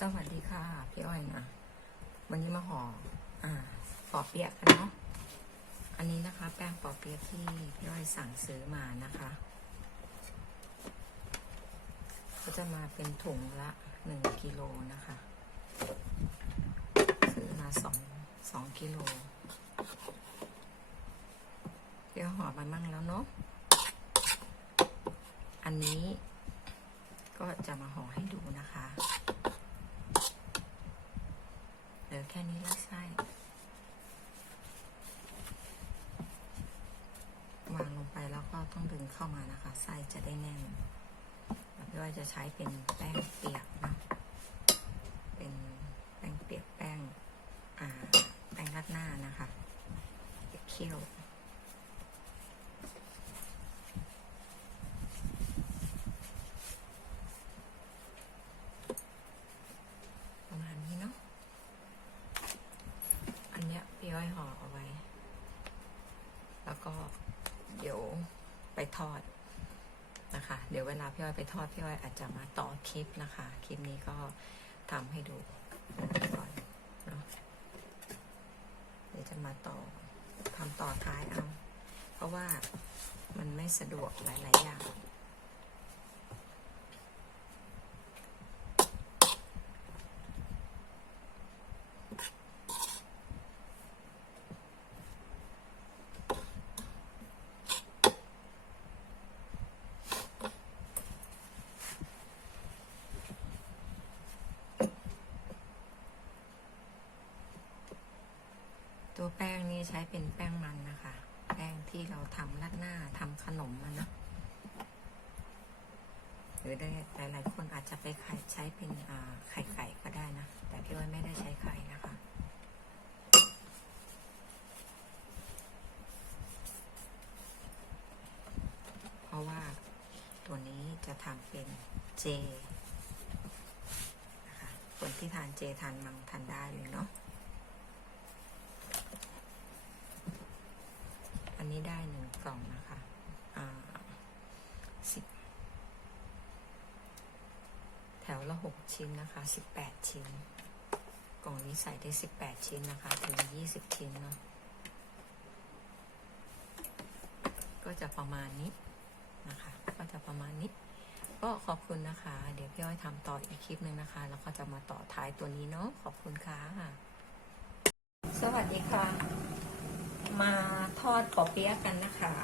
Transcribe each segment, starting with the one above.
สวัสดีค่ะ พี่อ้อยนะวันนี้มาห่ออ่าปอเปียกกันเนาะอันนี้นะคะ แป้งปอเปียกที่พี่อ้อยสั่งซื้อมานะคะก็จะมาเป็นถุงละหนึ่งกิโลนะคะ ซื้อมาสองสองกิโลเดี๋ยวห่อมามั่งแล้วเนาะอันนี้ก็จะมาห่อให้ดูนะคะ ลือแค่นี้ละไส้วางลงไปแล้วก็ต้องดึงเข้ามานะคะ ไส้จะได้แน่นแล้วพี่ว่าจะใช้เป็นแป้งเปียกนะเป็นแป้งเปียกแป้งอ่าแป้งรัดหน้านะคะเคี่ยว ประมาณนี้เนาะ อันเนี้ ย้อยห่อเอาไว้ แล้วก็เดี๋ยวไปทอดนะคะ เดี๋ยวเวลาพี่อ้อยไปทอดพี่อ้อยอาจจะมาต่อคลิปนะคะ คลิปนี้ก็ทำให้ดูก่อนเนาะเดี๋ยวจะมาต่อทำต่อท้ายเอา เพราะว่ามันไม่สะดวกหลาย ๆ อย่าง ตัวแป้งนี่ใช้เป็นแป้งมันนะคะ แป้งที่เราทำราดหน้าทำขนมมันนะหรือได้หลายๆคนอาจจะไปไข่ใช้เป็นไข่ไก่ก็ได้นะ แต่พี่ว่าไม่ได้ใช้ไข่นะคะ เพราะว่าตัวนี้จะทำเป็นเจนะคะคนที่ทานเจทานมังทานได้เลยเนาะ นี้ได้หนึ่งกล่องนะคะอ่าสิบแถวละหกชิ้นนะคะสิบแปดชิ้น กล่องนี้ใส่ได้สิบแปดชิ้นนะคะ ถึงยี่สิบชิ้นเนาะก็จะประมาณนี้นะคะ ก็จะประมาณนี้ ก็ขอบคุณนะคะ เดี๋ยวพี่อ้อยทำต่ออีกคลิปหนึ่งนะคะ แล้วก็จะมาต่อท้ายตัวนี้เนาะขอบคุณค่ะ สวัสดีค่ะ มาทอดปอเปี๊ยะกันนะคะ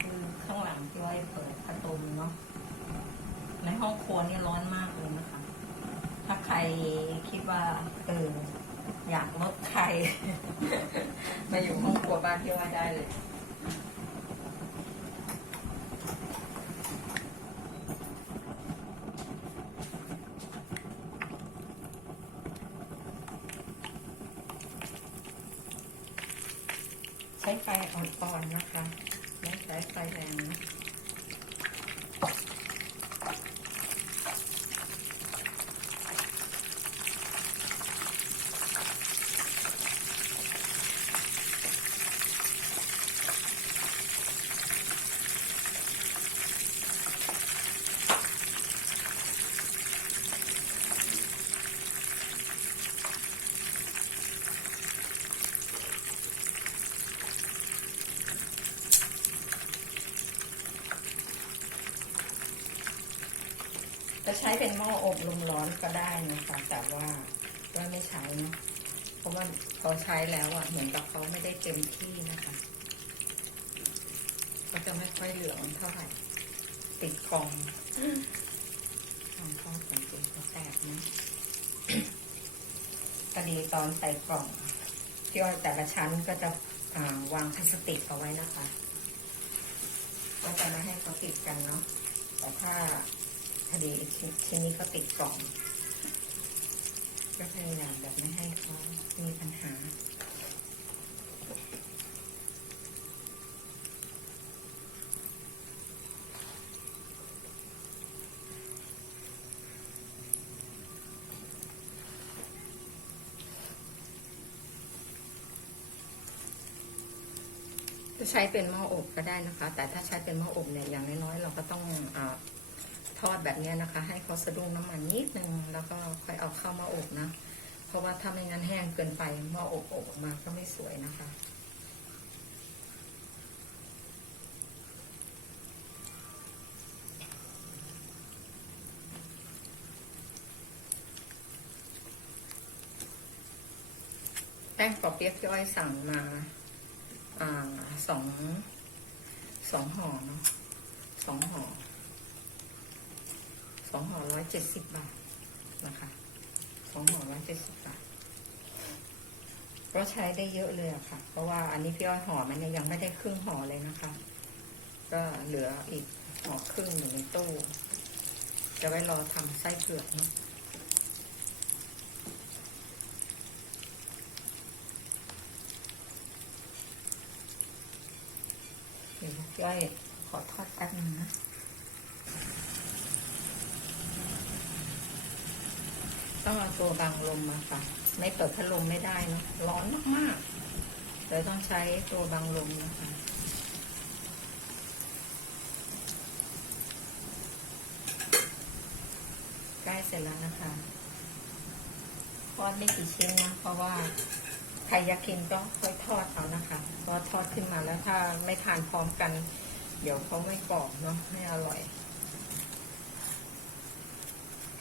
คือข้างหลังพี่อ้อยเปิดประตูเนาะ ในห้องครัวนี่ร้อนมากเลยนะคะ ถ้าใครคิดว่า เออ อยากลดไข่มาอยู่ห้องครัวบ้านพี่อ้อยได้เลย ใช้ไฟอ่อนๆนะคะไม่ใช้ไฟแรงนะ ใช้เป็นหม้ออบลมร้อนก็ได้นะคะแต่ว่าว่าไม่ใช้เนาะเพราะว่าเขาใช้แล้วอะเหมือนกับเขาไม่ได้เต็มที่นะคะ ก็จะไม่ค่อยเหลืองเท่าไหร่ ติดกองทำข้าวของจริงก็แตกนะพอดีตอนใส่กล่องที่ว่าแต่ละชั้นก็จะาวางพลาสติกเอาไว้นะคะ ก็จะไม่ให้เขาติดกันเนาะแต่ถ้า อดีชิ้นชิ้นนี้ก็ติดกล่อง ก็พยายามแบบไม่ให้เขามีปัญหาจะใช้เป็นหม้ออบก็ได้นะคะ แต่ถ้าใช้เป็นหม้ออบเนี่ยอย่างน้อยๆเราก็ต้องอา อดแบบนี้นะคะ ให้เขาสะดุ้งน้ำมันนิดนึงแล้วก็ค่อยเอาเข้ามาอบนะ เพราะว่าถ้าไม่งั้นแห้งเกินไปหม้ออบอบออกมาก็ไม่สวยนะคะแป้งปอเปี๊ยะพี่อ้อยสั่งมาอ่าสองสองห่อเนาะสองห่อ องห่อร้อยเจ็ดสิบบาทนะคะสองห่อร้อยเจ็ดสิบบาทก็ใช้ได้เยอะเลยอะค่ะ เพราะว่าอันนี้พี่อ้อยห่อมันยยังไม่ได้ครึ่งห่อเลยนะคะ ก็เหลืออีกห่อครึ่งอยู่ในตู้ จะไว้รอทำไส้เผือกเนาะเดี๋ยวย่อยขอทอดแป๊บนึงนะ ต้องเอาตัวบังลมมาค่ะ ไม่เปิดพัดลมไม่ได้เนะร้อนมากๆเลยต้องใช้ตัวบังลมนะคะใกล้เสร็จแล้วนะคะทอดไม่กี่ชิ้นนะเพราะว่าใครอยากกินต้องค่อยทอดเอานะคะเพราะทอดขึ้นมาแล้วถ้าไม่ทานพร้อมกัน เดี๋ยวเขาไม่กรอบเนาะไม่อร่อย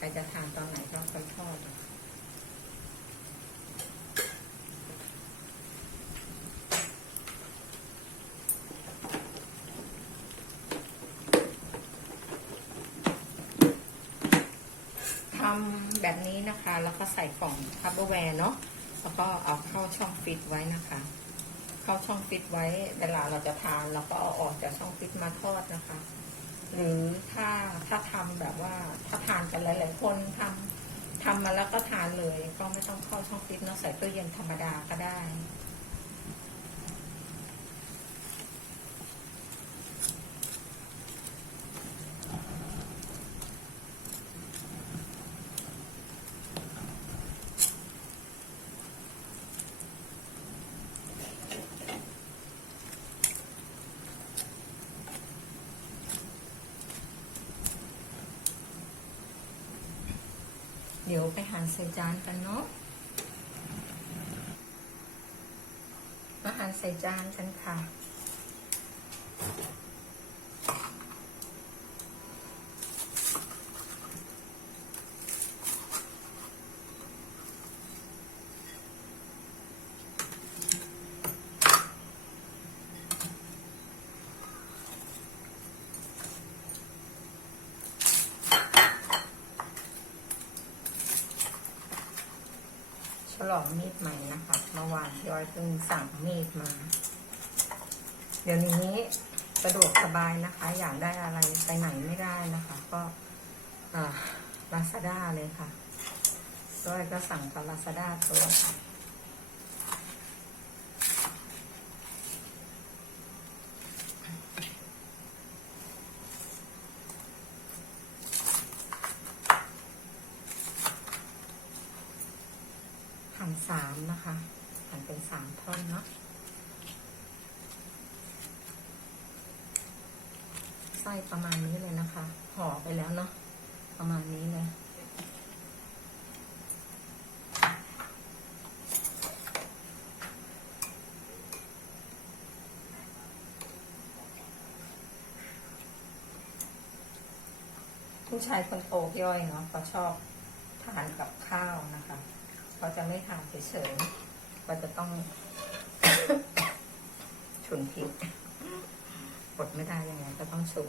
ครจะทานตอนไหนก็ค่อยทอดทำแบบนี้นะคะ แล้วก็ใส่กล่องคัพเปอร์แวร์เนาะแล้วก็เอาเข้าช่องฟิตไว้นะคะ เข้าช่องฟิตไว้ เวลาเราจะทานเราก็เอาออกจากช่องฟิตมาทอดนะคะ หรือถ้าถ้าทำแบบว่าถ้าทานกันหลาย ๆ คนทำทำมาแล้วก็ทานเลย ก็ไม่ต้องเข้าช่องฟิตเนาะใส่ตู้เย็นธรรมดาก็ได้ เดี๋ยวไปหั่นใส่จานกันเนาะมาหั่นใส่จานกันค่ะ ลองมีดใหม่นะคะเมื่อวานย้อยเพิ่งสั่งมีดมา เดี๋ยวนี้สะดวกสบายนะคะ อยากได้อะไรไปไหนไม่ได้นะคะ ก็ลาซาด้าเลยค่ะย้อยก็สั่งกับลาซาด้าตัวค่ะ สามนะคะหั่นเป็นสามท่อนเนาะไส้ประมาณนี้เลยนะคะ ห่อไปแล้วเนาะประมาณนี้เลยผู้ชายคนโตย่อยเนาะเขาชอบทานกับข้าวนะคะ เขาจะไม่ทานเฉยๆก็จะต้องฉุนพริกอดไม่ได้ยังไง ก็ต้องชุน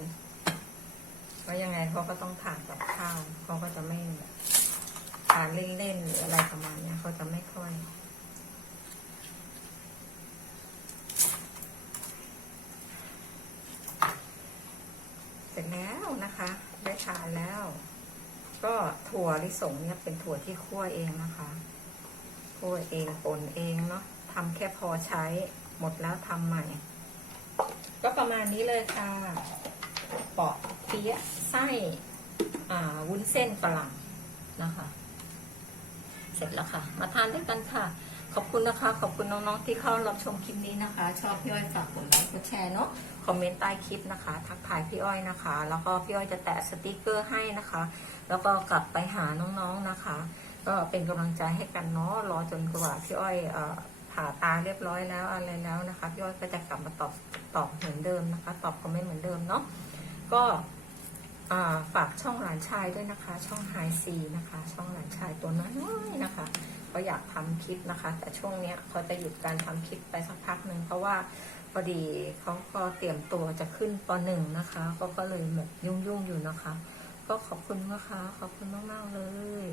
เพราะยังไงเขาก็ต้องทานกับข้าวเขาก็จะไม่ทานเล่นๆหรืออะไรประมาณนี้เขาจะไม่ค่อยเสร็จแล้วนะคะ ได้ทานแล้ว ก็ถั่วลิสงเนี่ยเป็นถั่วที่คั่วเองนะคะ คั่วเองป่นเองเนาะทำแค่พอใช้หมดแล้วทำใหม่ ก็ประมาณนี้เลยค่ะเปาะเปี๊ยะไส้อ่าวุ้นเส้นฝรั่งนะคะ เสร็จแล้วค่ะ มาทานด้วยกันค่ะ ขอบคุณนะคะ ขอบคุณน้องๆที่เข้ารับชมคลิปนี้นะคะ ชอบพี่อ้อยฝากกดไลค์กดแชร์เนาะคอมเมนต์ใต้คลิปนะคะ ทักทายพี่อ้อยนะคะ แล้วก็พี่อ้อยจะแตะสติกเกอร์ให้นะคะ แล้วก็กลับไปหาน้องๆนะคะ ก็เป็นกำลังใจให้กันเนาะรอจนกว่าพี่อ้อยเอ่อผ่าตาเรียบร้อยแล้วอะไรแล้วนะคะพี่อ้อยก็จะกลับมาตอบตอบเหมือนเดิมนะคะ ตอบคอมเมนต์เหมือนเดิมเนาะก็ฝากช่องหลานชายด้วยนะคะ ช่องไฮซีนะคะ ช่องหลานชายตัวน้อยนะคะก็อยากทำคลิปนะคะ แต่ช่วงเนี้ยเขาจะหยุดการทำคลิปไปสักพักหนึ่งเพราะว่าพอดีเขาก็เตรียมตัวจะขึ้นปหนึ่งนะคะ ก็ก็เลยแบบยุ่งๆอยู่นะคะ ก็ขอบคุณนะคะขอบคุณมากๆเลย